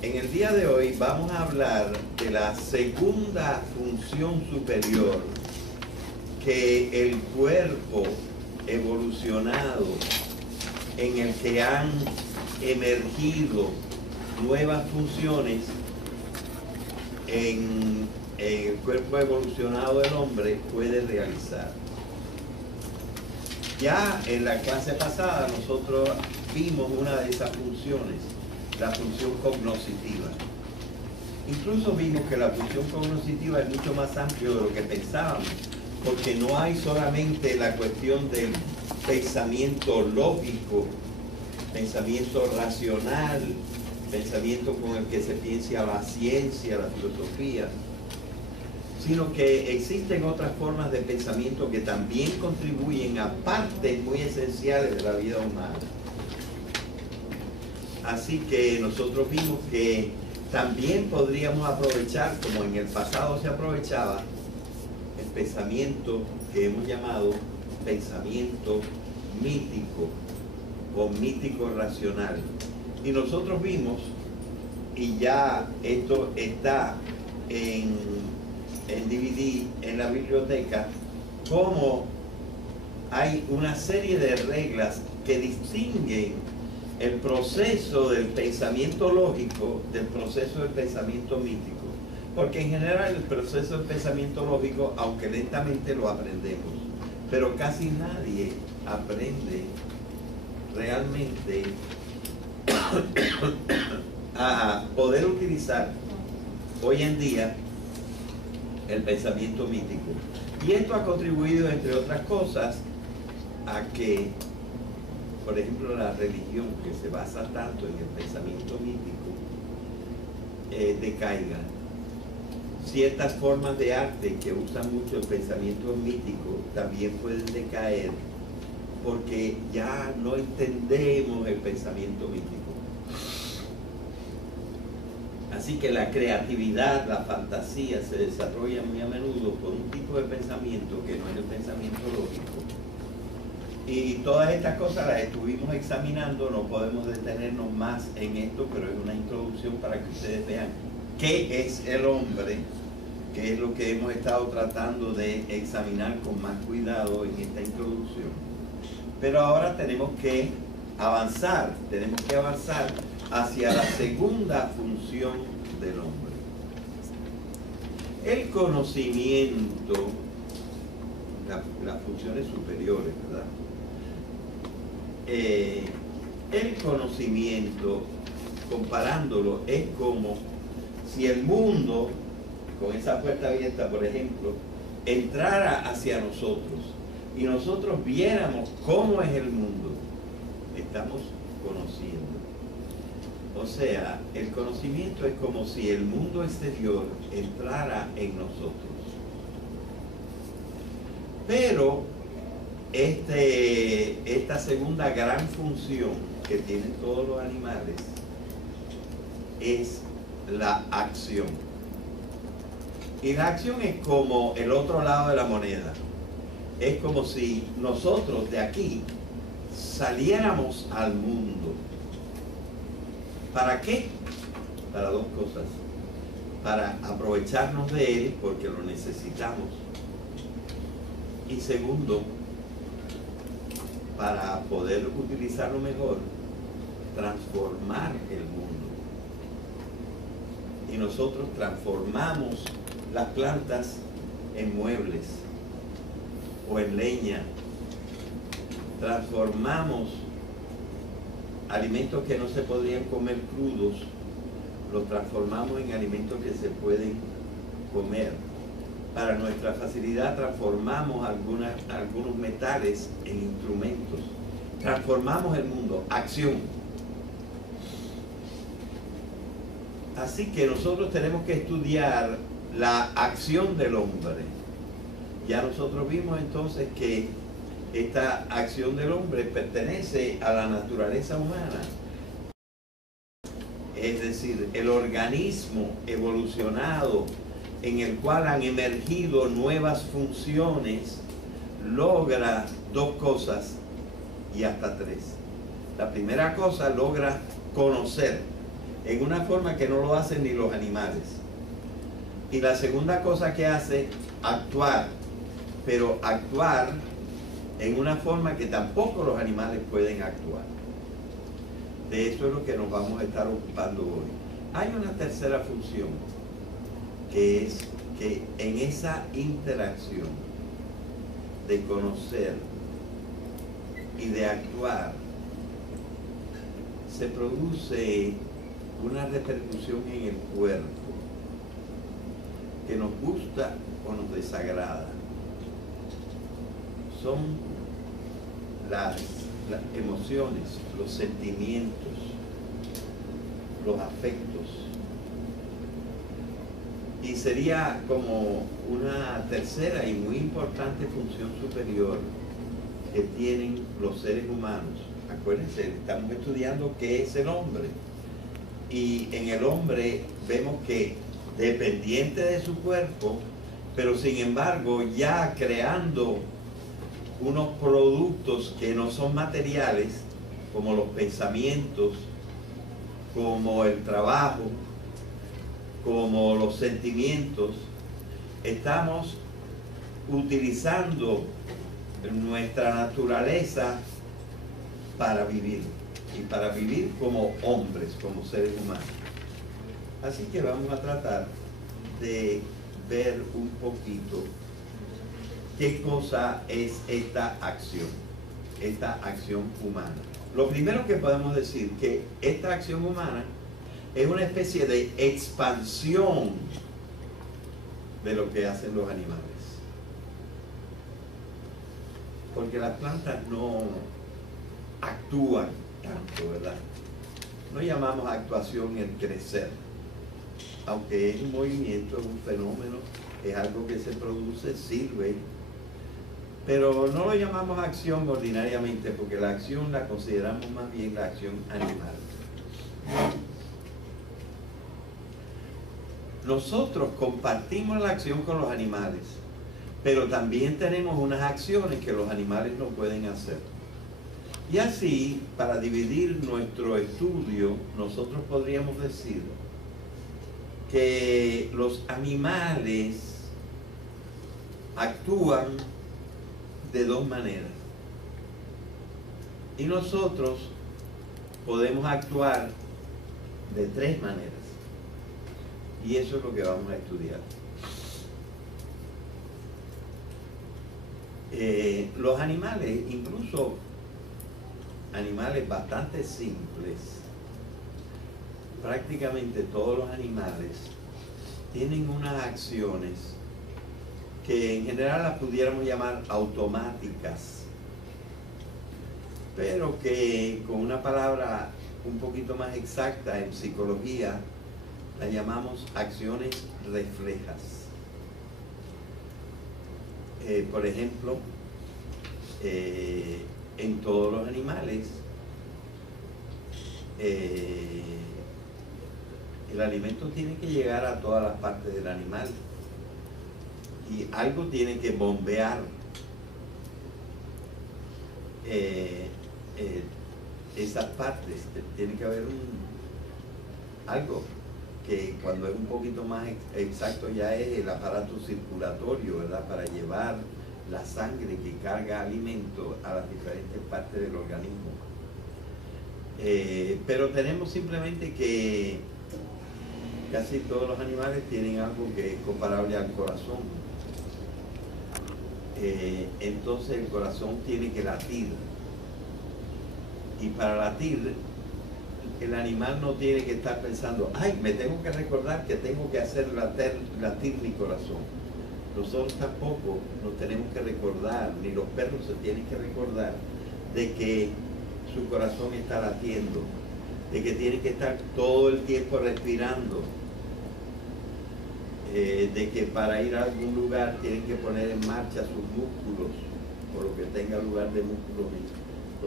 En el día de hoy vamos a hablar de la segunda función superior que el cuerpo evolucionado en el que han emergido nuevas funciones en el cuerpo evolucionado del hombre puede realizar. Ya en la clase pasada nosotros vimos una de esas funciones, la función cognoscitiva. Incluso vimos que la función cognoscitiva es mucho más amplio de lo que pensábamos, porque no hay solamente la cuestión del pensamiento lógico, pensamiento racional, pensamiento con el que se piensa la ciencia, la filosofía, sino que existen otras formas de pensamiento que también contribuyen a partes muy esenciales de la vida humana. Así que nosotros vimos que también podríamos aprovechar, como en el pasado se aprovechaba, el pensamiento que hemos llamado pensamiento mítico o mítico racional. Y nosotros vimos, y ya esto está en DVD, en la biblioteca, cómo hay una serie de reglas que distinguen el proceso del pensamiento lógico del proceso del pensamiento mítico. Porque en general el proceso del pensamiento lógico, aunque lentamente lo aprendemos, pero casi nadie aprende realmente a poder utilizar hoy en día el pensamiento mítico. Y esto ha contribuido, entre otras cosas, a que, por ejemplo, la religión, que se basa tanto en el pensamiento mítico, decaiga. Ciertas formas de arte que usan mucho el pensamiento mítico también pueden decaer porque ya no entendemos el pensamiento mítico. Así que la creatividad, la fantasía se desarrolla muy a menudo por un tipo de pensamiento que no es el pensamiento lógico. Y todas estas cosas las estuvimos examinando, no podemos detenernos más en esto, pero es una introducción para que ustedes vean qué es el hombre, que es lo que hemos estado tratando de examinar con más cuidado en esta introducción. Pero ahora tenemos que avanzar hacia la segunda función del hombre. El conocimiento, las funciones superiores, ¿verdad? El conocimiento, comparándolo, es como si el mundo, con esa puerta abierta, por ejemplo, entrara hacia nosotros y nosotros viéramos cómo es el mundo. Estamos conociendo. O sea, el conocimiento es como si el mundo exterior entrara en nosotros. Pero esta segunda gran función que tienen todos los animales es la acción. Y la acción es como el otro lado de la moneda. Es como si nosotros de aquí saliéramos al mundo. ¿Para qué? Para dos cosas. Para aprovecharnos de él, porque lo necesitamos. Y segundo, para poder utilizarlo mejor, transformar el mundo. Y nosotros transformamos las plantas en muebles o en leña. Transformamos alimentos que no se podrían comer crudos, los transformamos en alimentos que se pueden comer. Para nuestra facilidad transformamos algunos metales en instrumentos. Transformamos el mundo. Acción. Así que nosotros tenemos que estudiar la acción del hombre. Ya nosotros vimos entonces que esta acción del hombre pertenece a la naturaleza humana. Es decir, el organismo evolucionado en el cual han emergido nuevas funciones logra dos cosas y hasta tres. La primera cosa, logra conocer. en una forma que no lo hacen ni los animales. Y la segunda cosa que hace, actuar, pero actuar en una forma que tampoco los animales pueden actuar. De eso es lo que nos vamos a estar ocupando hoy. Hay una tercera función, que es que en esa interacción de conocer y de actuar, se produce una repercusión en el cuerpo que nos gusta o nos desagrada. Son las emociones, los sentimientos, los afectos. Y sería como una tercera y muy importante función superior que tienen los seres humanos. Acuérdense, estamos estudiando qué es el hombre. Y en el hombre vemos que dependiente de su cuerpo, pero sin embargo ya creando unos productos que no son materiales, como los pensamientos, como el trabajo, como los sentimientos, estamos utilizando nuestra naturaleza para vivir, y para vivir como hombres, como seres humanos. Así que vamos a tratar de ver un poquito qué cosa es esta acción humana. Lo primero que podemos decir que esta acción humana es una especie de expansión de lo que hacen los animales. Porque las plantas no actúan tanto, ¿verdad? No llamamos actuación el crecer, aunque es un movimiento, es un fenómeno, es algo que se produce, sirve, pero no lo llamamos acción ordinariamente, porque la acción la consideramos más bien la acción animal. Nosotros compartimos la acción con los animales, pero también tenemos unas acciones que los animales no pueden hacer. Y así, para dividir nuestro estudio, nosotros podríamos decir que los animales actúan de dos maneras. Y nosotros podemos actuar de tres maneras. Y eso es lo que vamos a estudiar. Los animales, incluso animales bastante simples, prácticamente todos los animales tienen unas acciones que en general las pudiéramos llamar automáticas, pero que con una palabra un poquito más exacta en psicología la llamamos acciones reflejas. Por ejemplo, en todos los animales el alimento tiene que llegar a todas las partes del animal y algo tiene que bombear esas partes. Tiene que haber algo que cuando es un poquito más exacto ya es el aparato circulatorio, ¿verdad? Para llevar la sangre que carga alimento a las diferentes partes del organismo. Pero tenemos simplemente que casi todos los animales tienen algo que es comparable al corazón. Entonces el corazón tiene que latir. Y para latir, el animal no tiene que estar pensando, ay, me tengo que recordar que tengo que hacer latir mi corazón. Nosotros tampoco nos tenemos que recordar, ni los perros se tienen que recordar de que su corazón está latiendo, de que tienen que estar todo el tiempo respirando, de que para ir a algún lugar tienen que poner en marcha sus músculos, por lo que tenga lugar de músculos en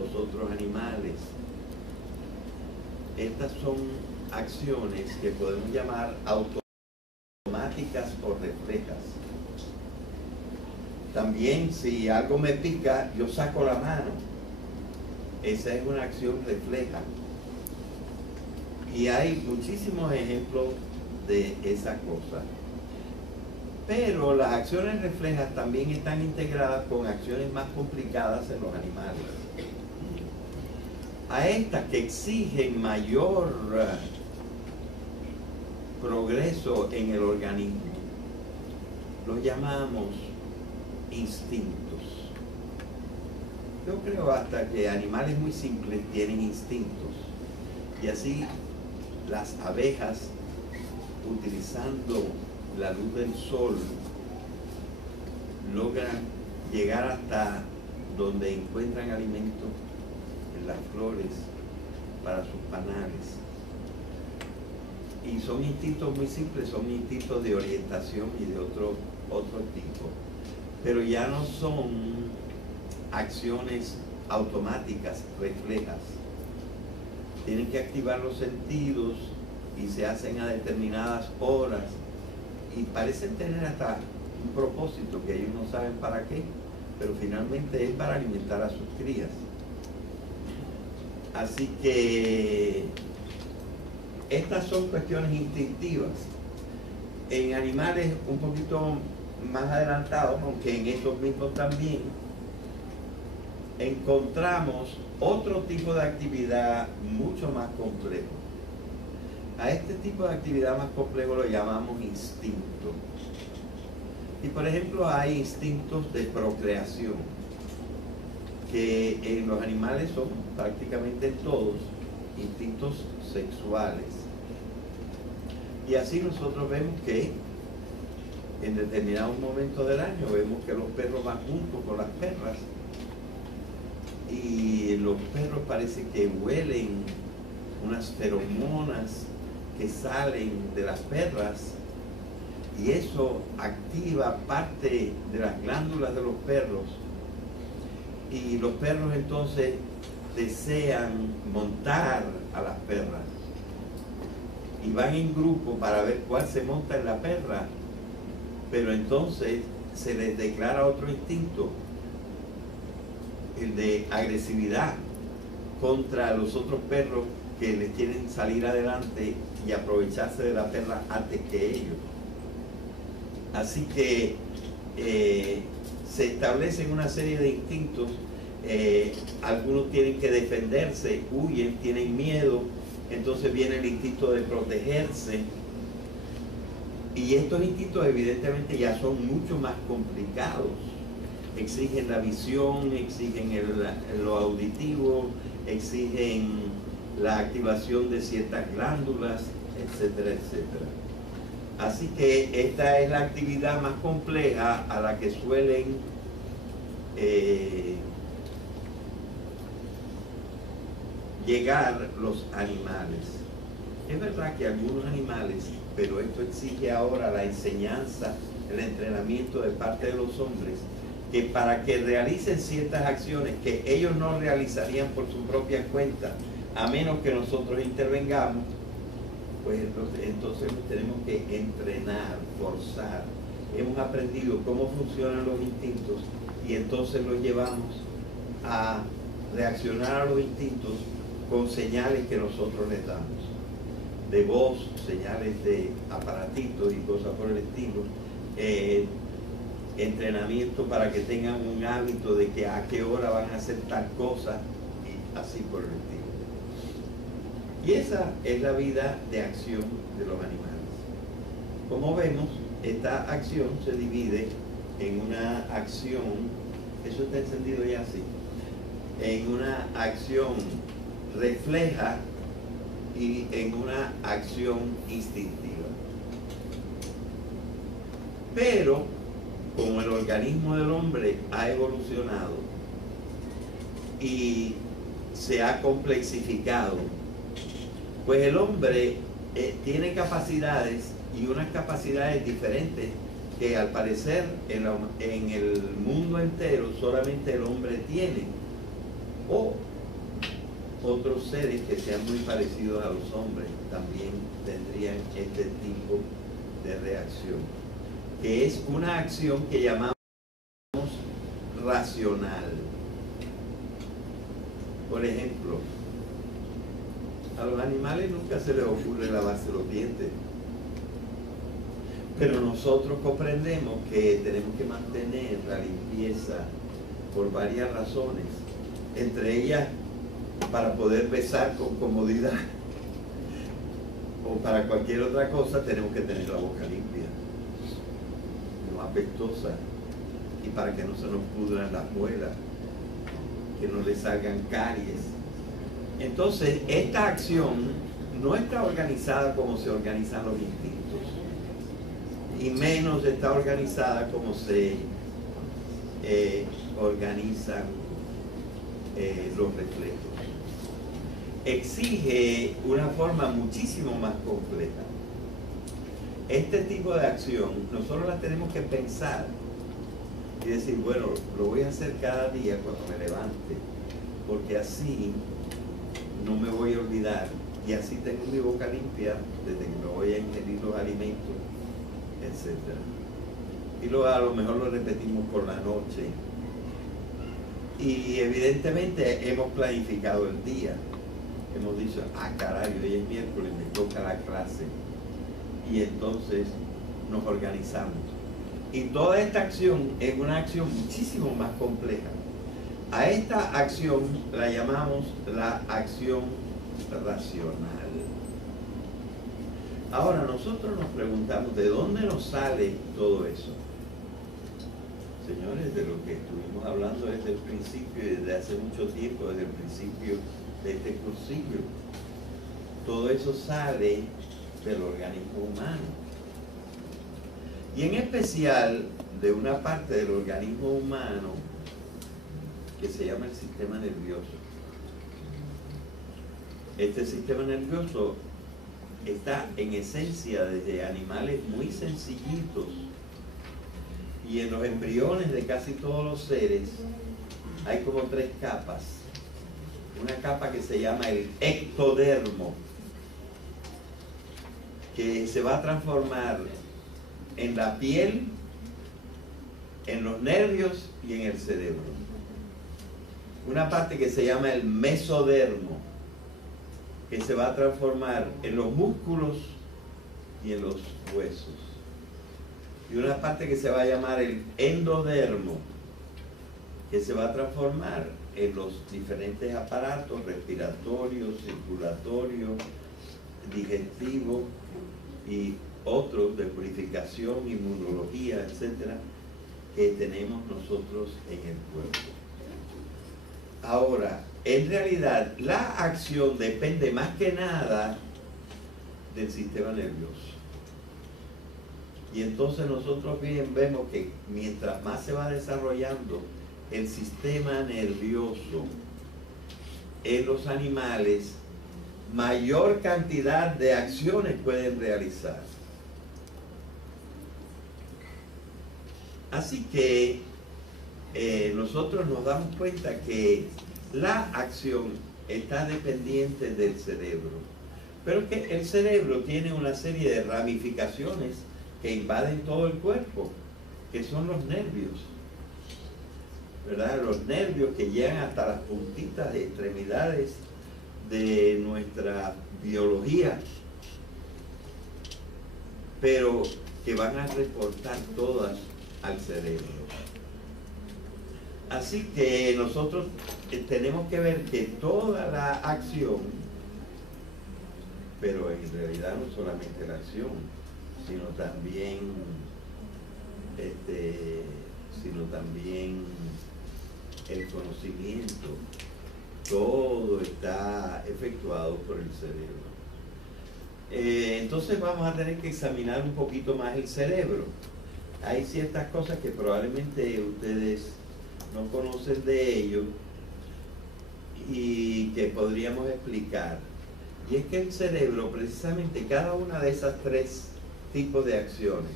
los otros animales. Estas son acciones que podemos llamar automáticas o reflejas. También si algo me pica, yo saco la mano. Esa es una acción refleja. Y hay muchísimos ejemplos de esa cosa. Pero las acciones reflejas también están integradas con acciones más complicadas en los animales. A estas que exigen mayor progreso en el organismo, los llamamos instintos. Yo creo hasta que animales muy simples tienen instintos. Y así las abejas, utilizando la luz del sol, logran llegar hasta donde encuentran alimento en las flores para sus panales. Y son instintos muy simples, son instintos de orientación y de otro tipo. Pero ya no son acciones automáticas, reflejas. Tienen que activar los sentidos y se hacen a determinadas horas y parecen tener hasta un propósito que ellos no saben para qué, pero finalmente es para alimentar a sus crías. Así que estas son cuestiones instintivas. En animales un poquito más adelantados, aunque en estos mismos también, encontramos otro tipo de actividad mucho más complejo. A este tipo de actividad más complejo lo llamamos instinto. Y por ejemplo hay instintos de procreación, que en los animales son prácticamente todos instintos sexuales. Y así nosotros vemos que en determinado momento del año vemos que los perros van juntos con las perras y los perros parece que huelen unas feromonas que salen de las perras y eso activa parte de las glándulas de los perros y los perros entonces desean montar a las perras y van en grupo para ver cuál se monta en la perra, pero entonces se les declara otro instinto, el de agresividad contra los otros perros que les quieren salir adelante y aprovecharse de la perra antes que ellos. Así que se establecen una serie de instintos. Algunos tienen que defenderse, huyen, tienen miedo, entonces viene el instinto de protegerse. Y estos instintos evidentemente ya son mucho más complicados. Exigen la visión, exigen lo auditivo, exigen la activación de ciertas glándulas, etcétera, etcétera. Así que esta es la actividad más compleja a la que suelen llegar los animales. Es verdad que algunos animales, pero esto exige ahora la enseñanza, el entrenamiento de parte de los hombres, que para que realicen ciertas acciones que ellos no realizarían por su propia cuenta, a menos que nosotros intervengamos, pues entonces nos tenemos que entrenar, forzar. Hemos aprendido cómo funcionan los instintos y entonces los llevamos a reaccionar a los instintos con señales que nosotros les damos, de voz, señales de aparatitos y cosas por el estilo, entrenamiento para que tengan un hábito de que a qué hora van a hacer tal cosa y así por el estilo. Y esa es la vida de acción de los animales. Como vemos, esta acción se divide en una acción, eso está encendido ya así, en una acción refleja y en una acción instintiva. Pero como el organismo del hombre ha evolucionado y se ha complexificado, pues el hombre tiene capacidades y unas capacidades diferentes que al parecer en el mundo entero solamente el hombre tiene, o otros seres que sean muy parecidos a los hombres también tendrían este tipo de reacción, que es una acción que llamamos racional. Por ejemplo, A los animales nunca se les ocurre lavarse los dientes. Pero nosotros comprendemos que tenemos que mantener la limpieza por varias razones. Entre ellas, para poder besar con comodidad. O para cualquier otra cosa tenemos que tener la boca limpia, no apestosa. Y para que no se nos pudran las muelas, que no le salgan caries. Entonces, esta acción no está organizada como se organizan los instintos, y menos está organizada como se organizan los reflejos. Exige una forma muchísimo más compleja. Este tipo de acción nosotros la tenemos que pensar y decir, bueno, lo voy a hacer cada día cuando me levante, porque así no me voy a olvidar y así tengo mi boca limpia desde que me voy a ingerir los alimentos, etc. Y luego a lo mejor lo repetimos por la noche. Y evidentemente hemos planificado el día. Hemos dicho, caray, hoy es miércoles, me toca la clase. Y entonces nos organizamos. Y toda esta acción es una acción muchísimo más compleja. A esta acción la llamamos la acción racional. Ahora nosotros nos preguntamos, ¿de dónde nos sale todo eso? Señores, de lo que estuvimos hablando desde el principio y desde hace mucho tiempo, desde el principio de este cursillo. Todo eso sale del organismo humano. Y en especial de una parte del organismo humano que se llama el sistema nervioso. Este sistema nervioso está en esencia desde animales muy sencillitos, y en los embriones de casi todos los seres hay como 3 capas. Una capa que se llama el ectodermo, que se va a transformar en la piel, en los nervios y en el cerebro. Una parte que se llama el mesodermo, que se va a transformar en los músculos y en los huesos. Y una parte que se va a llamar el endodermo, que se va a transformar en los diferentes aparatos respiratorios, circulatorios, digestivos y otros de purificación, inmunología, etcétera, que tenemos nosotros en el cuerpo. Ahora, en realidad, la acción depende más que nada del sistema nervioso. Y entonces nosotros bien vemos que mientras más se va desarrollando el sistema nervioso en los animales, mayor cantidad de acciones pueden realizar. Así que nosotros nos damos cuenta que la acción está dependiente del cerebro. Pero que el cerebro tiene una serie de ramificaciones que invaden todo el cuerpo, que son los nervios, ¿verdad? Los nervios que llegan hasta las puntitas de extremidades de nuestra biología, pero que van a reportar todas al cerebro. Así que nosotros tenemos que ver que toda la acción, pero en realidad no solamente la acción, sino también el conocimiento, todo está efectuado por el cerebro. Entonces vamos a tener que examinar un poquito más el cerebro. Hay ciertas cosas que probablemente ustedes no conocen de ello y que podríamos explicar. Y es que el cerebro, precisamente cada una de esas 3 tipos de acciones,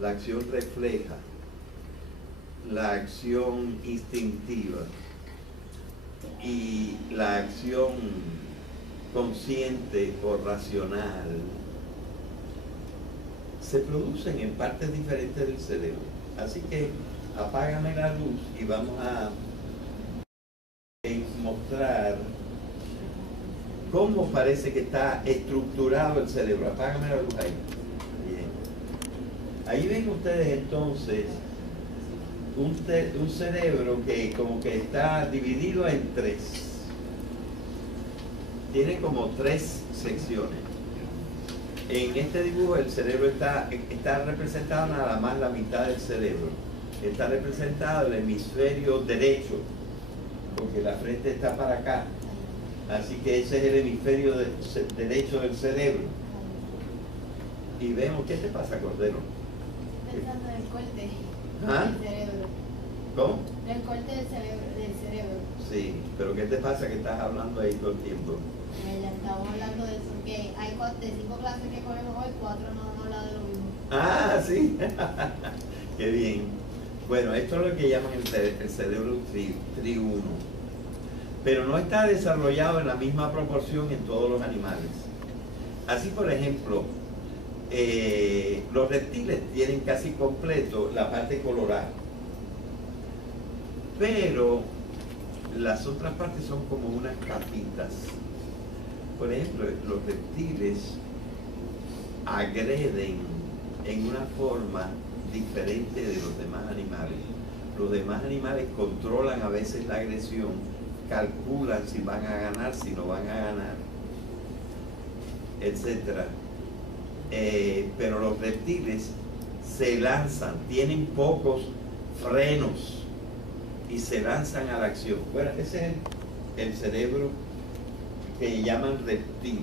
la acción refleja, la acción instintiva y la acción consciente o racional, se producen en partes diferentes del cerebro. Así que apágame la luz y vamos a mostrar cómo parece que está estructurado el cerebro. Apágame la luz ahí. Bien. Ahí ven ustedes entonces un cerebro que como que está dividido en tres. Tiene como tres secciones. En este dibujo el cerebro está representado nada más la mitad del cerebro. Está representado el hemisferio derecho, porque la frente está para acá. Así que ese es el hemisferio derecho del cerebro. Y vemos, ¿qué te pasa, Cordero? Pensando en el corte ¿Ah? del cerebro. ¿Cómo? El corte del cerebro. Sí, pero ¿qué te pasa que estás hablando ahí todo el tiempo? Ya estamos hablando de eso, que hay de 5 clases que cogemos hoy, 4 no han hablado de lo mismo. Ah, sí. Qué bien. Bueno, esto es lo que llaman el cerebro triuno. Pero no está desarrollado en la misma proporción en todos los animales. Así, por ejemplo, los reptiles tienen casi completo la parte colorada. Pero las otras partes son como unas capitas. Por ejemplo, los reptiles agreden en una forma diferente de los demás animales. Los demás animales controlan a veces la agresión, calculan si van a ganar, si no van a ganar, etc. Pero los reptiles se lanzan, tienen pocos frenos y se lanzan a la acción. Bueno, ese es el cerebro que llaman reptil.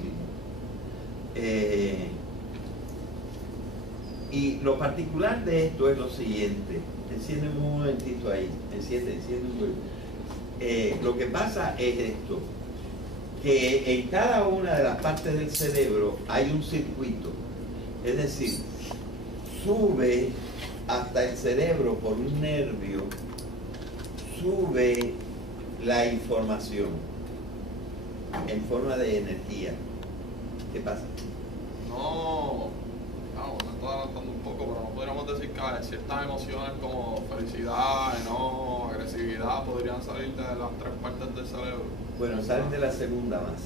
Y lo particular de esto es lo siguiente. Enciéndeme un momentito ahí. Enciende un momentito. Lo que pasa es esto, que en cada una de las partes del cerebro hay un circuito. Es decir, sube hasta el cerebro por un nervio, sube la información en forma de energía. ¿Qué pasa? No, me estoy adelantando un poco, pero no podríamos decir que ciertas emociones como felicidad, enojo, agresividad podrían salir de las tres partes del cerebro. Bueno, salen de la segunda más.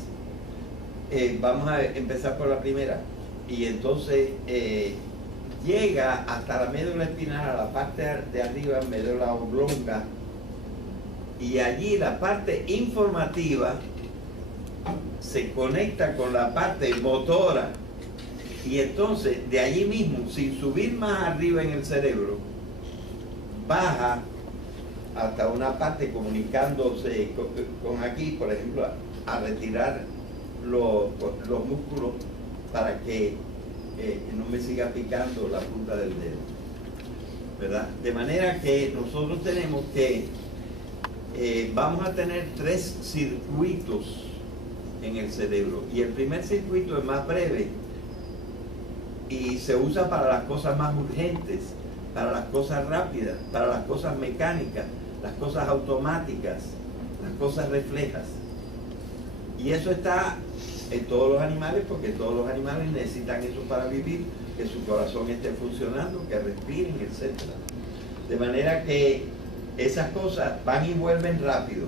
Vamos a empezar por la primera. Y entonces llega hasta la médula espinal, a la parte de arriba, médula oblonga, y allí la parte informativa se conecta con la parte motora, y entonces de allí mismo, sin subir más arriba en el cerebro, baja hasta una parte comunicándose con aquí, por ejemplo, a retirar los músculos para que no me siga picando la punta del dedo, ¿verdad? De manera que nosotros tenemos que vamos a tener tres circuitos en el cerebro, y el primer circuito es más breve y se usa para las cosas más urgentes, para las cosas rápidas, para las cosas mecánicas, las cosas automáticas, las cosas reflejas. Y eso está en todos los animales, porque todos los animales necesitan eso para vivir, que su corazón esté funcionando, que respiren, etc. De manera que esas cosas van y vuelven rápido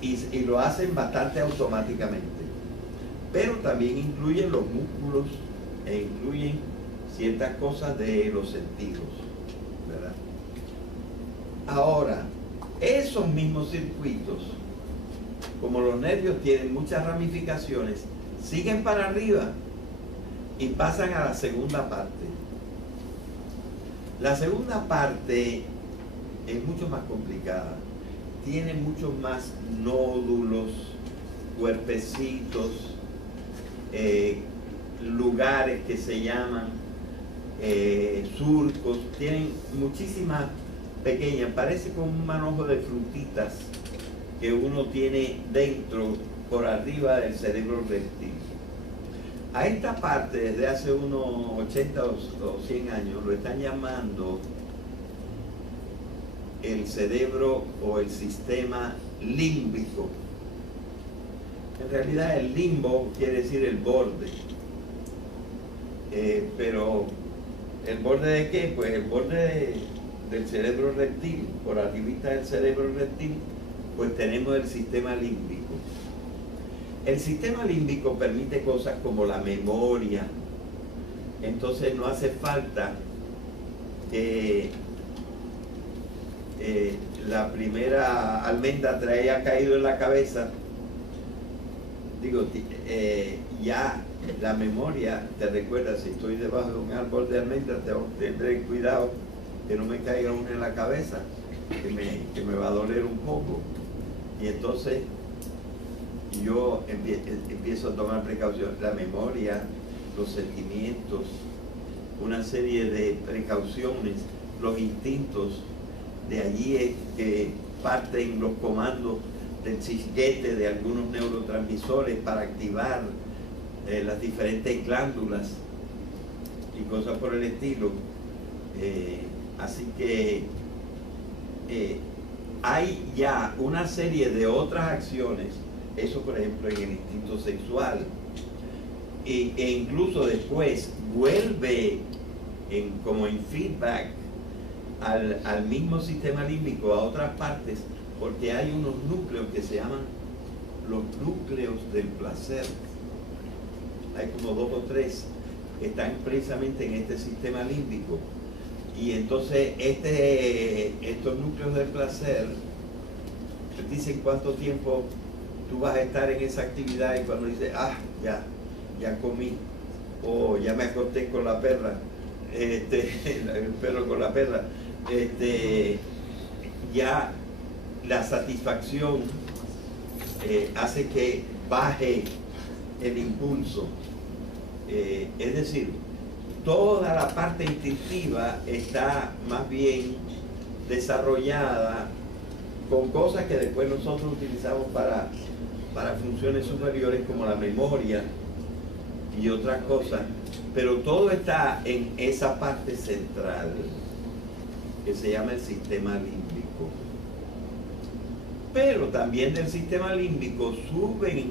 y lo hacen bastante automáticamente. Pero también incluyen los músculos e incluyen ciertas cosas de los sentidos, ¿verdad? Ahora, esos mismos circuitos, como los nervios tienen muchas ramificaciones, siguen para arriba y pasan a la segunda parte. La segunda parte es mucho más complicada, tiene muchos más nódulos, cuerpecitos, lugares que se llaman surcos, tienen muchísimas pequeñas, parece como un manojo de frutitas que uno tiene dentro, por arriba del cerebro reptil. A esta parte, desde hace unos 80 o 100 años, lo están llamando el cerebro o el sistema límbico. En realidad el limbo quiere decir el borde. Pero ¿el borde de qué? Pues el borde del cerebro reptil, por arribita del cerebro reptil, pues tenemos el sistema límbico. El sistema límbico permite cosas como la memoria. Entonces no hace falta que la primera almendra te haya caído en la cabeza. Digo, ya la memoria te recuerda, si estoy debajo de un árbol de almendra, tengo que tener cuidado que no me caiga una en la cabeza, que me va a doler un poco. Y entonces yo empiezo a tomar precaución. La memoria, los sentimientos, una serie de precauciones, los instintos, de allí es que parten los comandos del chisguete de algunos neurotransmisores para activar las diferentes glándulas y cosas por el estilo. Así que hay ya una serie de otras acciones, eso por ejemplo en el instinto sexual, e incluso después vuelve como en feedback al mismo sistema límbico, a otras partes, porque hay unos núcleos que se llaman los núcleos del placer. Hay como 2 o 3 que están precisamente en este sistema límbico. Y entonces estos núcleos del placer te dicen cuánto tiempo tú vas a estar en esa actividad, y cuando dices, ya comí, o ya me acosté con la perra, el perro con la perra, ya la satisfacción hace que baje el impulso. Es decir, toda la parte instintiva está más bien desarrollada con cosas que después nosotros utilizamos para funciones superiores como la memoria y otras cosas, pero todo está en esa parte central que se llama el sistema límbico. Pero también del sistema límbico suben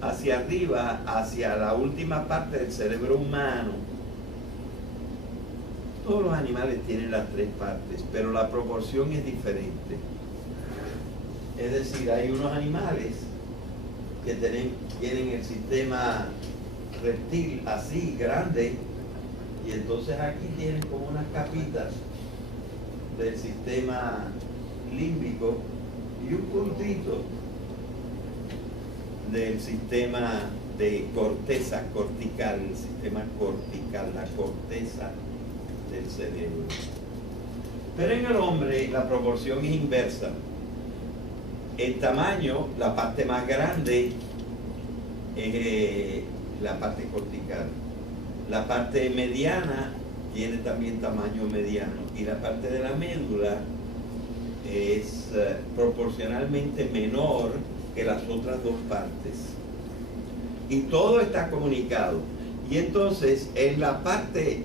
hacia arriba, hacia la última parte del cerebro humano. Todos los animales tienen las 3 partes, pero la proporción es diferente. Es decir, hay unos animales que tienen el sistema reptil así, grande, y entonces aquí tienen como unas capitas del sistema límbico y un puntito del sistema de corteza cortical, el sistema cortical, la corteza del cerebro. Pero en el hombre la proporción es inversa. En tamaño, la parte más grande es la parte cortical. La parte mediana tiene también tamaño mediano, y la parte de la médula es proporcionalmente menor que las otras 2 partes. Y todo está comunicado. Y entonces en la parte,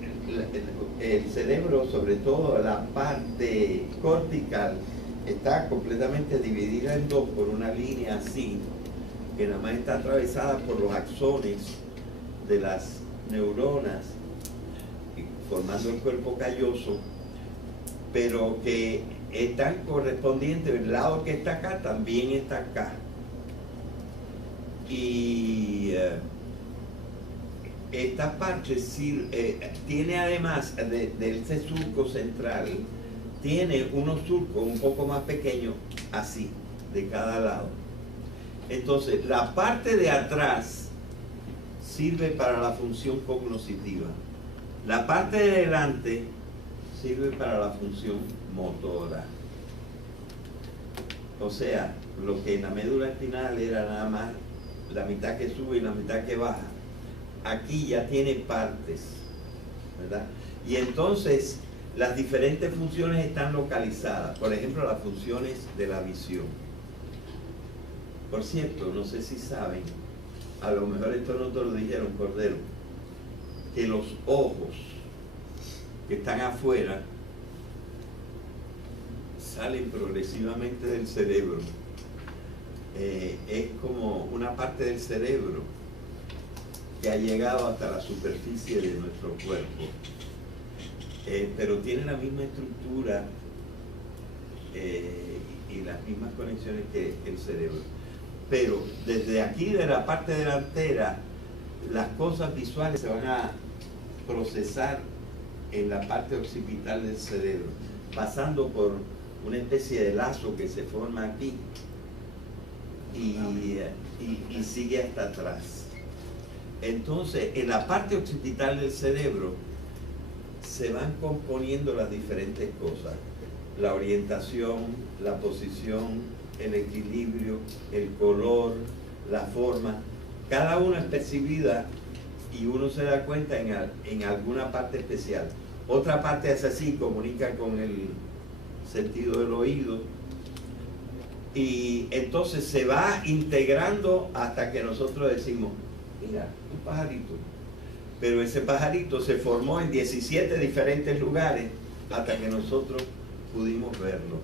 el cerebro, sobre todo la parte cortical, está completamente dividida en 2 por una línea así, que nada más está atravesada por los axones de las neuronas, formando el cuerpo calloso, pero que están correspondientes. El lado que está acá también está acá. Y esta parte tiene, además de ese surco central, tiene unos surcos un poco más pequeños, así, de cada lado. Entonces, la parte de atrás sirve para la función cognitiva. La parte de delante sirve para la función motora. O sea, lo que en la médula espinal era nada más la mitad que sube y la mitad que baja, aquí ya tiene partes, ¿verdad? Y entonces las diferentes funciones están localizadas. Por ejemplo, las funciones de la visión. Por cierto, no sé si saben, a lo mejor esto no te lo dijeron, Cordero, que los ojos que están afuera salen progresivamente del cerebro. Es como una parte del cerebro que ha llegado hasta la superficie de nuestro cuerpo, pero tiene la misma estructura y las mismas conexiones que el cerebro. pero desde aquí de la parte delantera las cosas visuales se van a procesar en la parte occipital del cerebro, pasando por una especie de lazo que se forma aquí y sigue hasta atrás. Entonces, en la parte occipital del cerebro se van componiendo las diferentes cosas: la orientación, la posición, el equilibrio, el color, la forma. Cada una es percibida y uno se da cuenta en alguna parte especial. Otra parte es así, comunica con el sentido del oído. Y entonces se va integrando hasta que nosotros decimos, mira, un pajarito. Pero ese pajarito se formó en 17 diferentes lugares hasta que nosotros pudimos verlo,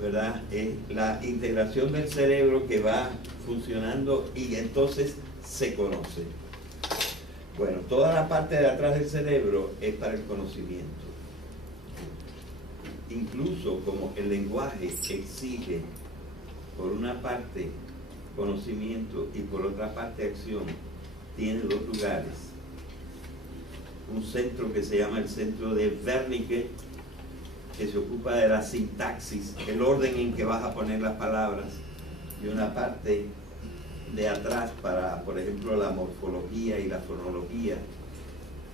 ¿verdad? Es la integración del cerebro que va funcionando y entonces se conoce. Bueno, toda la parte de atrás del cerebro es para el conocimiento. Incluso como el lenguaje exige por una parte conocimiento y por otra parte acción, tiene dos lugares. Un centro que se llama el centro de Wernicke, que se ocupa de la sintaxis, el orden en que vas a poner las palabras, y una parte de atrás para, por ejemplo, la morfología y la fonología,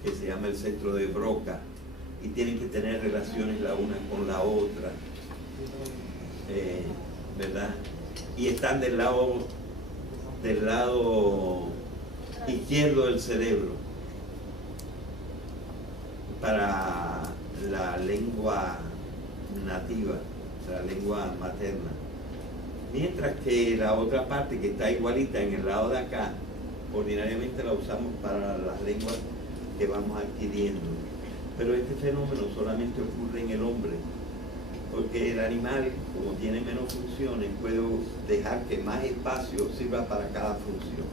que se llama el centro de Broca, y tienen que tener relaciones la una con la otra, ¿verdad? Y están del lado izquierdo del cerebro para la lengua nativa, la lengua materna, mientras que la otra parte que está igualita en el lado de acá, ordinariamente la usamos para las lenguas que vamos adquiriendo. Pero este fenómeno solamente ocurre en el hombre, porque el animal, como tiene menos funciones, puede dejar que más espacio sirva para cada función.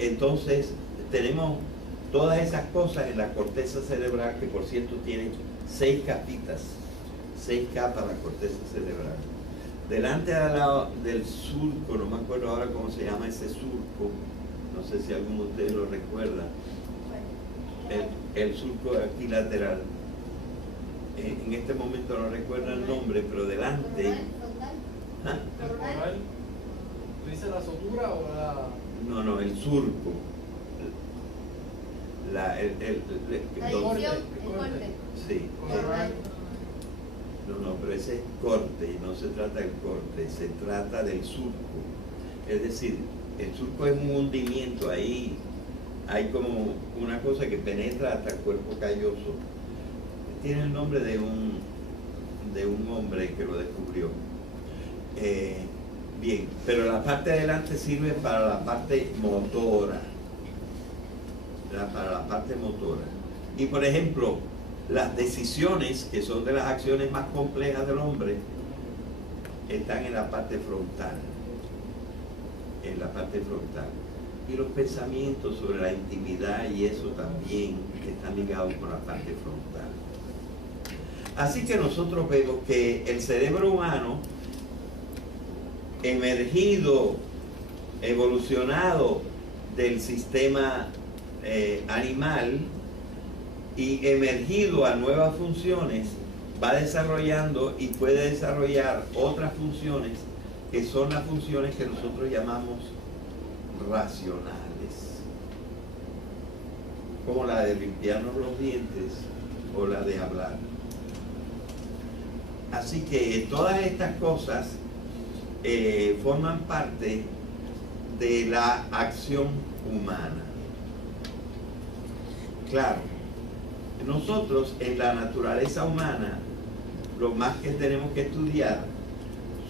Entonces, tenemos todas esas cosas en la corteza cerebral, que por cierto tiene 6 capitas, 6 capas la corteza cerebral. Delante del surco, no me acuerdo ahora cómo se llama ese surco, no sé si alguno de ustedes lo recuerda, el surco equilateral. En este momento no recuerdo el nombre, pero delante... ¿Ah? ¿Tú dices la sutura o la...? No, el surco. El corte. Sí. No, pero ese es corte, no se trata del corte, se trata del surco. Es decir, el surco es un hundimiento, ahí hay como una cosa que penetra hasta el cuerpo calloso. Tiene el nombre de un hombre que lo descubrió. Bien, pero la parte de adelante sirve para la parte motora. Para la parte motora. Y por ejemplo, las decisiones, que son de las acciones más complejas del hombre, están en la parte frontal. En la parte frontal. Y los pensamientos sobre la intimidad y eso también están ligados con la parte frontal. Así que nosotros vemos que el cerebro humano, emergido, evolucionado del sistema animal y emergido a nuevas funciones, va desarrollando y puede desarrollar otras funciones que son las funciones que nosotros llamamos racionales, como la de limpiarnos los dientes o la de hablar. Así que todas estas cosas forman parte de la acción humana. Claro, nosotros en la naturaleza humana lo más que tenemos que estudiar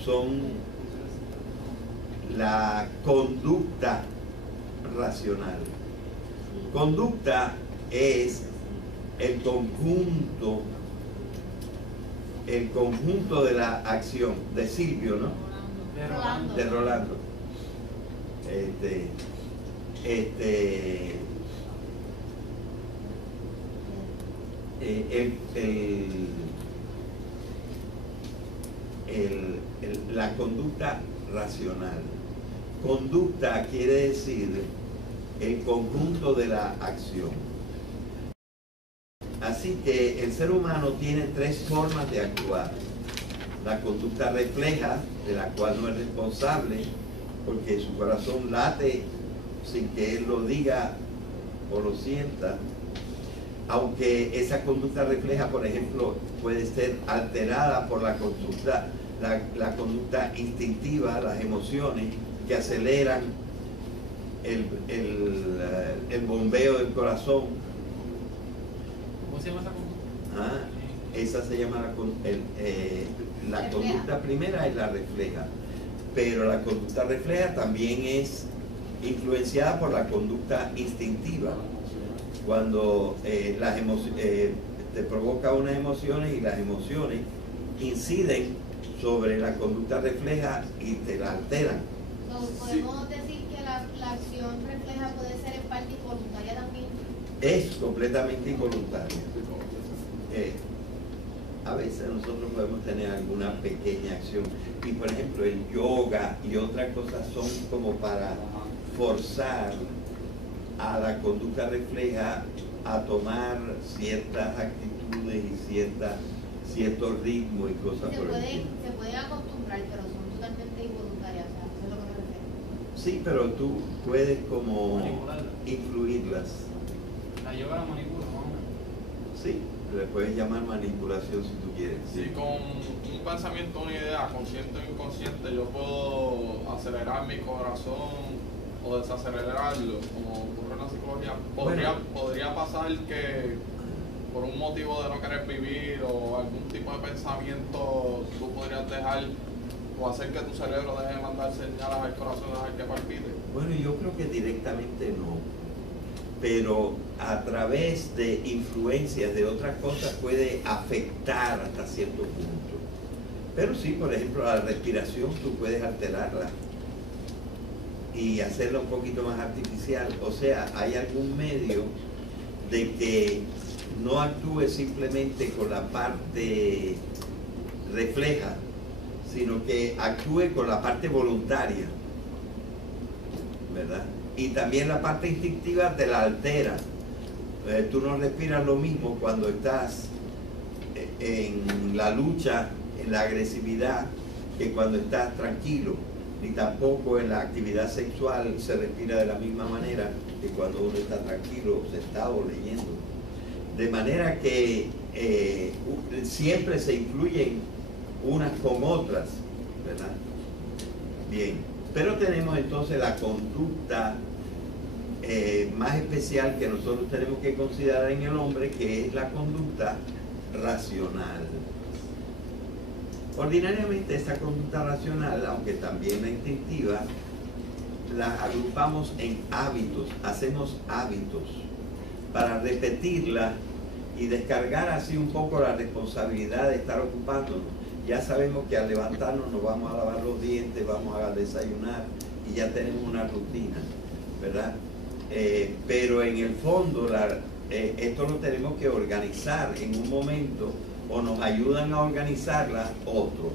son la conducta racional. Conducta es el conjunto de la acción de Silvio, ¿no? De Rolando. la conducta racional. Conducta quiere decir el conjunto de la acción. Así que el ser humano tiene tres formas de actuar. La conducta refleja, de la cual no es responsable, porque su corazón late sin que él lo diga o lo sienta. Aunque esa conducta refleja, por ejemplo, puede ser alterada por la conducta instintiva, las emociones que aceleran el bombeo del corazón. ¿Cómo se llama esa conducta? Esa se llama la conducta primera, es la refleja. Pero la conducta refleja también es influenciada por la conducta instintiva. Cuando te provoca unas emociones y las emociones inciden sobre la conducta refleja y te la alteran. ¿Podemos decir que la acción refleja puede ser en parte involuntaria también? Es completamente involuntaria. A veces nosotros podemos tener alguna pequeña acción. Y por ejemplo el yoga y otras cosas son como para forzar a la conducta refleja a tomar ciertas actitudes y cierto ritmo y cosas por el estilo. Se pueden acostumbrar, pero son totalmente involuntarias, o sea, eso es lo que me refiero. Sí, pero tú puedes como Manipularlas. influirlas. La yoga la manipula, más o menos. Sí, le puedes llamar manipulación si tú quieres. Si con un pensamiento, una idea, consciente o inconsciente, yo puedo acelerar mi corazón o desacelerarlo, como ocurre en la psicología, podría pasar que por un motivo de no querer vivir o algún tipo de pensamiento tú podrías dejar o hacer que tu cerebro deje de mandar señales al corazón y dejar que palpite. Bueno, yo creo que directamente no, pero a través de influencias de otras cosas puede afectar hasta cierto punto. Pero sí, por ejemplo, la respiración tú puedes alterarla y hacerla un poquito más artificial. O sea, hay algún medio de que no actúe simplemente con la parte refleja, sino que actúe con la parte voluntaria, ¿verdad? Y también la parte instintiva te la altera. Tú no respiras lo mismo cuando estás en la lucha, en la agresividad, que cuando estás tranquilo. Ni tampoco en la actividad sexual se respira de la misma manera que cuando uno está tranquilo, sentado, leyendo. De manera que siempre se influyen unas con otras, ¿verdad? Bien, pero tenemos entonces la conducta más especial que nosotros tenemos que considerar en el hombre, que es la conducta racional. Ordinariamente esta conducta racional, aunque también la instintiva, la agrupamos en hábitos, hacemos hábitos para repetirla y descargar así un poco la responsabilidad de estar ocupándonos. Ya sabemos que al levantarnos nos vamos a lavar los dientes, vamos a desayunar y ya tenemos una rutina, ¿verdad? Pero en el fondo esto lo tenemos que organizar en un momento, o nos ayudan a organizarla otros,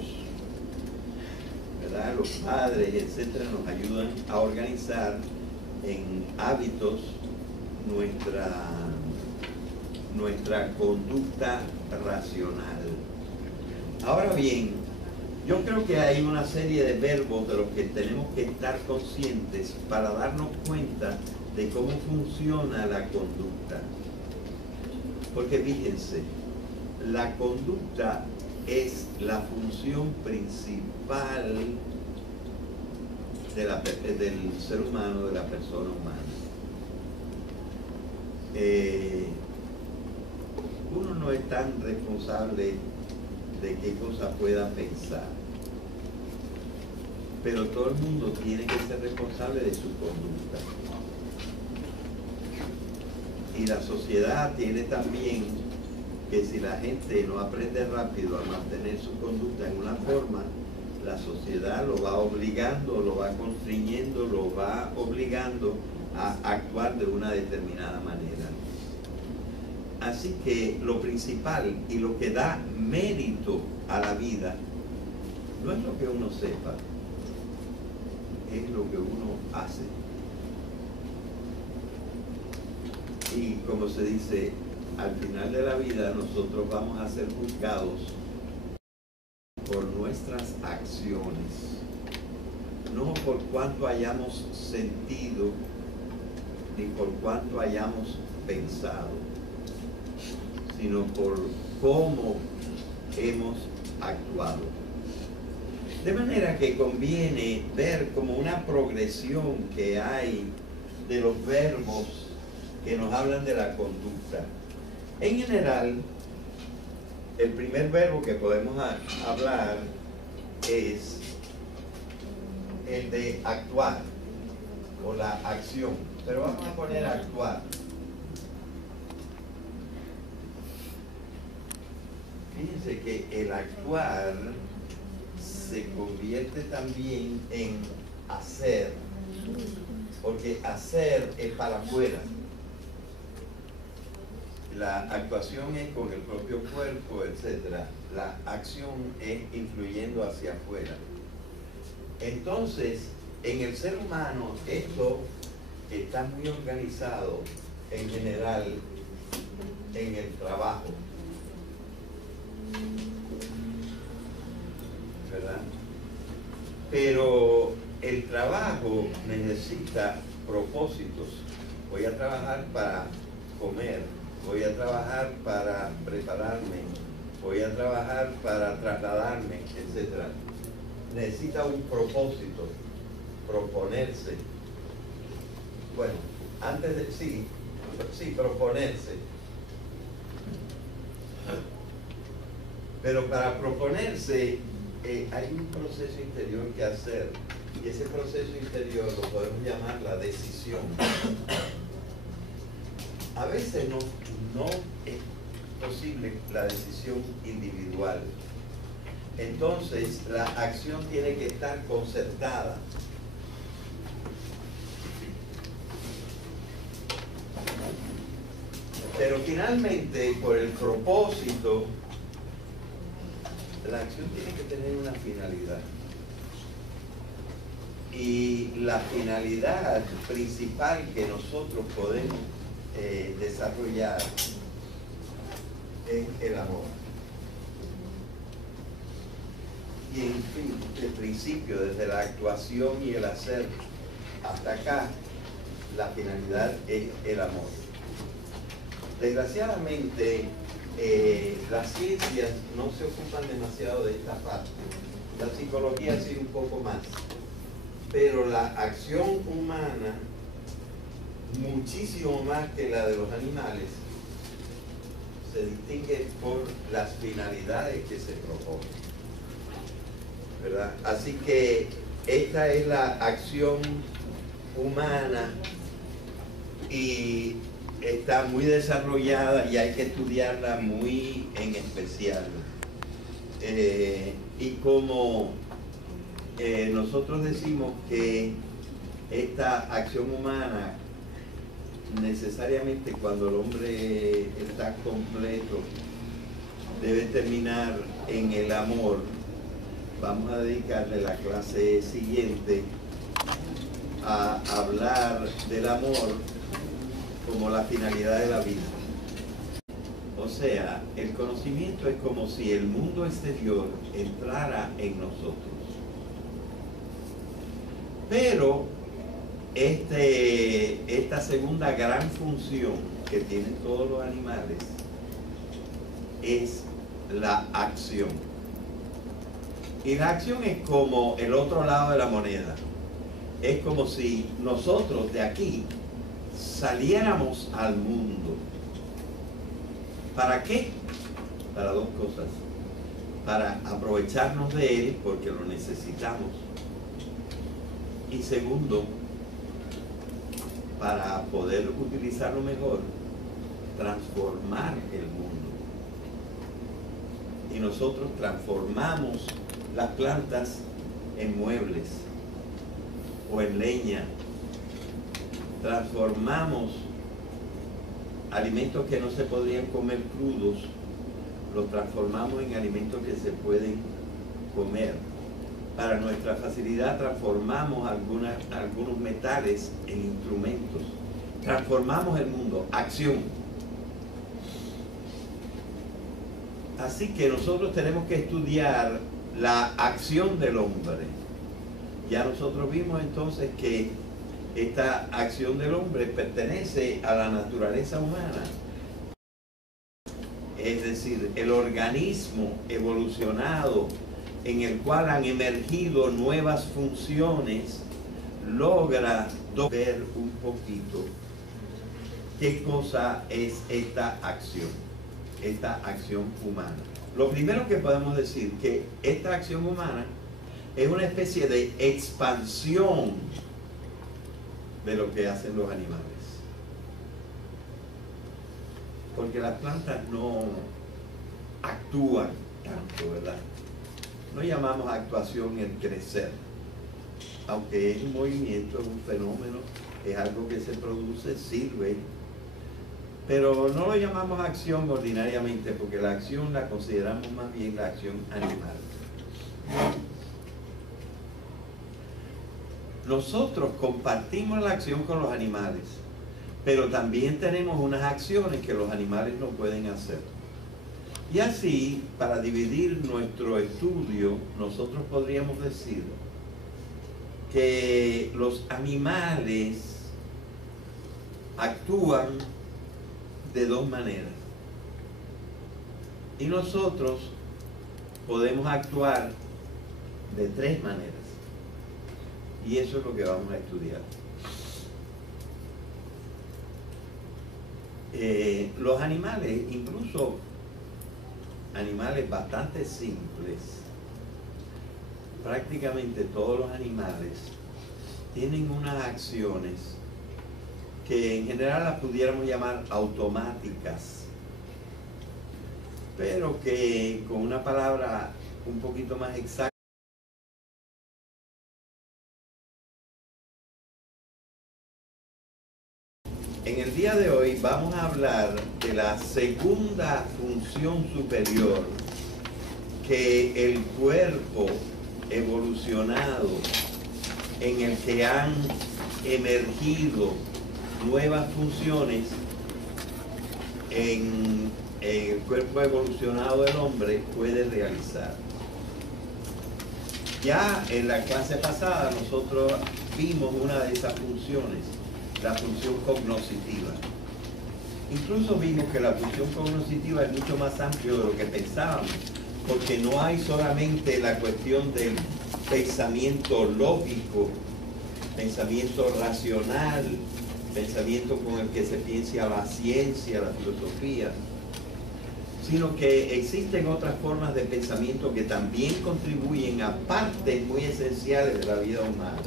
¿verdad? Los padres, etcétera, nos ayudan a organizar en hábitos nuestra conducta racional. Ahora bien, yo creo que hay una serie de verbos de los que tenemos que estar conscientes para darnos cuenta de cómo funciona la conducta. Porque fíjense, la conducta es la función principal del ser humano, de la persona humana. Uno no es tan responsable de qué cosa pueda pensar, pero todo el mundo tiene que ser responsable de su conducta. Y la sociedad tiene también que, si la gente no aprende rápido a mantener su conducta en una forma, la sociedad lo va obligando, lo va constriñendo, lo va obligando a actuar de una determinada manera. Así que lo principal y lo que da mérito a la vida no es lo que uno sepa, es lo que uno hace. Y como se dice, al final de la vida nosotros vamos a ser juzgados por nuestras acciones, no por cuánto hayamos sentido ni por cuánto hayamos pensado, sino por cómo hemos actuado. De manera que conviene ver como una progresión que hay de los verbos que nos hablan de la conducta. En general, el primer verbo que podemos hablar es el de actuar o la acción, pero vamos a poner actuar. Fíjense que el actuar se convierte también en hacer, porque hacer es para afuera. La actuación es con el propio cuerpo, etc. La acción es influyendo hacia afuera. Entonces, en el ser humano, esto está muy organizado en general en el trabajo, ¿verdad? Pero el trabajo necesita propósitos. Voy a trabajar para comer, voy a trabajar para prepararme, voy a trabajar para trasladarme, etc. Necesita un propósito, proponerse. Bueno, antes de sí, proponerse. Pero para proponerse hay un proceso interior que hacer, y ese proceso interior lo podemos llamar la decisión. A veces no es posible la decisión individual. Entonces la acción tiene que estar concertada. Pero finalmente, por el propósito, la acción tiene que tener una finalidad. Y la finalidad principal que nosotros podemos desarrollar es el amor. Y en fin, el principio, desde la actuación y el hacer hasta acá, la finalidad es el amor. Desgraciadamente, las ciencias no se ocupan demasiado de esta parte. La psicología sí un poco más. Pero la acción humana, muchísimo más que la de los animales, se distingue por las finalidades que se proponen, ¿verdad? Así que esta es la acción humana y está muy desarrollada y hay que estudiarla muy en especial. Y como nosotros decimos que esta acción humana necesariamente cuando el hombre está completo debe terminar en el amor, vamos a dedicarle la clase siguiente a hablar del amor como la finalidad de la vida. O sea, el conocimiento es como si el mundo exterior entrara en nosotros. Pero esta segunda gran función que tienen todos los animales es la acción. Y la acción es como el otro lado de la moneda. Es como si nosotros de aquí saliéramos al mundo. ¿Para qué? Para dos cosas. Para aprovecharnos de él, porque lo necesitamos. Y segundo, para poder utilizarlo mejor, transformar el mundo. Y nosotros transformamos las plantas en muebles o en leña. Transformamos alimentos que no se podrían comer crudos, los transformamos en alimentos que se pueden comer. para nuestra facilidad transformamos algunos metales en instrumentos. Transformamos el mundo, acción. Así que nosotros tenemos que estudiar la acción del hombre. Ya nosotros vimos entonces que esta acción del hombre pertenece a la naturaleza humana. Es decir, el organismo evolucionado en el cual han emergido nuevas funciones logra ver un poquito qué cosa es esta acción humana. Lo primero que podemos decir que esta acción humana es una especie de expansión de lo que hacen los animales. Porque las plantas no actúan tanto, ¿verdad? No llamamos actuación el crecer, aunque es un movimiento, es un fenómeno, es algo que se produce, sirve, pero no lo llamamos acción ordinariamente, porque la acción la consideramos más bien la acción animal. Nosotros compartimos la acción con los animales, pero también tenemos unas acciones que los animales no pueden hacer. Y así, para dividir nuestro estudio, nosotros podríamos decir que los animales actúan de dos maneras. Y nosotros podemos actuar de tres maneras. Y eso es lo que vamos a estudiar. Los animales, incluso animales bastante simples, prácticamente todos los animales tienen unas acciones que en general las pudiéramos llamar automáticas, pero que con una palabra un poquito más exacta, en el día de hoy vamos a hablar de la segunda función superior que el cuerpo evolucionado en el que han emergido nuevas funciones en el cuerpo evolucionado del hombre puede realizar. Ya en la clase pasada nosotros vimos una de esas funciones, la función cognoscitiva. Incluso vimos que la función cognoscitiva es mucho más amplio de lo que pensábamos, porque no hay solamente la cuestión del pensamiento lógico, pensamiento racional, pensamiento con el que se piensa la ciencia, la filosofía, sino que existen otras formas de pensamiento que también contribuyen a partes muy esenciales de la vida humana.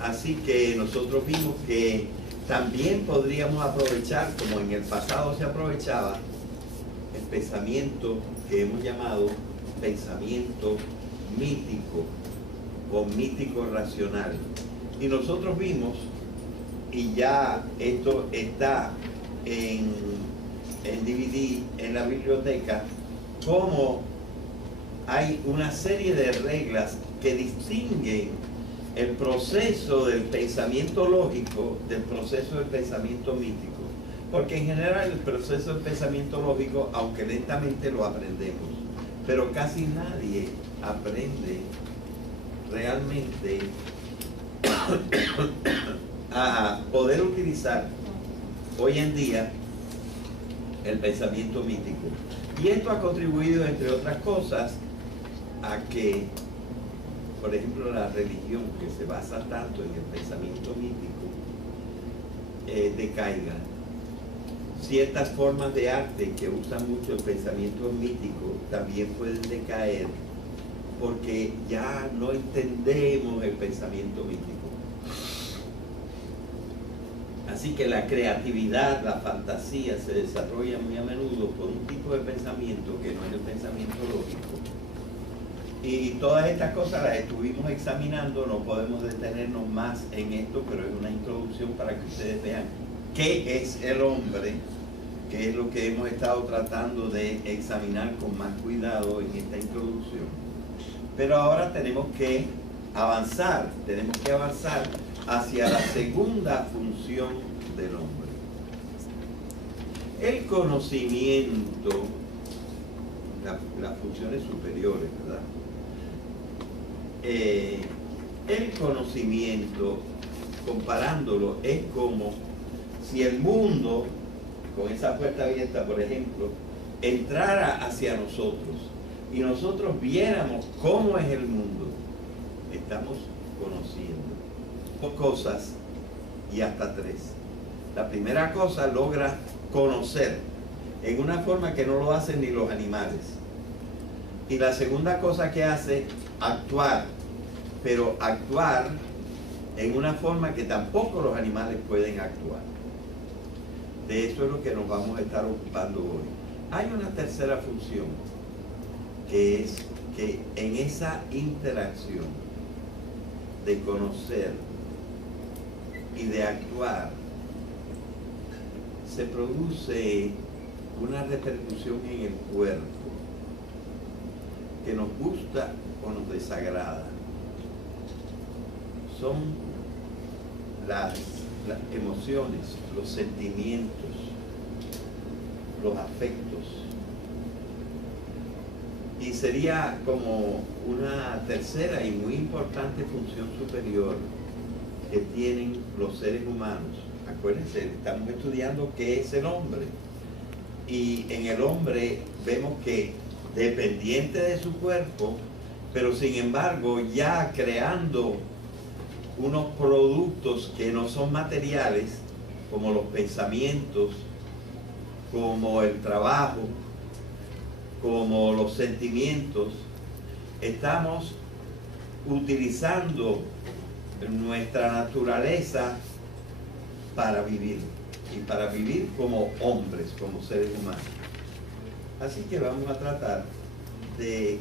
Así que nosotros vimos que también podríamos aprovechar, como en el pasado se aprovechaba, el pensamiento que hemos llamado pensamiento mítico o mítico racional. Y nosotros vimos, y ya esto está en DVD en la biblioteca, cómo hay una serie de reglas que distinguen el proceso del pensamiento lógico del proceso del pensamiento mítico. Porque en general el proceso del pensamiento lógico, aunque lentamente lo aprendemos, pero casi nadie aprende realmente a poder utilizar hoy en día el pensamiento mítico. Y esto ha contribuido, entre otras cosas, a que, por ejemplo, la religión, que se basa tanto en el pensamiento mítico, decaiga. Ciertas formas de arte que usan mucho el pensamiento mítico también pueden decaer porque ya no entendemos el pensamiento mítico. Así que la creatividad, la fantasía se desarrolla muy a menudo por un tipo de pensamiento que no es el pensamiento lógico. Y todas estas cosas las estuvimos examinando, no podemos detenernos más en esto, pero es una introducción para que ustedes vean qué es el hombre, que es lo que hemos estado tratando de examinar con más cuidado en esta introducción. Pero ahora tenemos que avanzar hacia la segunda función del hombre. El conocimiento, las funciones superiores, ¿verdad? El conocimiento, comparándolo, es como si el mundo, con esa puerta abierta, por ejemplo, entrara hacia nosotros y nosotros viéramos cómo es el mundo. Estamos conociendo dos cosas y hasta tres. La primera cosa, logra conocer en una forma que no lo hacen ni los animales. Y la segunda cosa que hace, actuar, pero actuar en una forma que tampoco los animales pueden actuar. De eso es lo que nos vamos a estar ocupando hoy. Hay una tercera función, que es que en esa interacción de conocer y de actuar, se produce una repercusión en el cuerpo que nos gusta o nos desagrada. Son las emociones, los sentimientos, los afectos. Y sería como una tercera y muy importante función superior que tienen los seres humanos. Acuérdense, estamos estudiando qué es el hombre. Y en el hombre vemos que, dependiente de su cuerpo, pero sin embargo ya creando unos productos que no son materiales, como los pensamientos, como el trabajo, como los sentimientos, estamos utilizando nuestra naturaleza para vivir, y para vivir como hombres, como seres humanos. Así que vamos a tratar de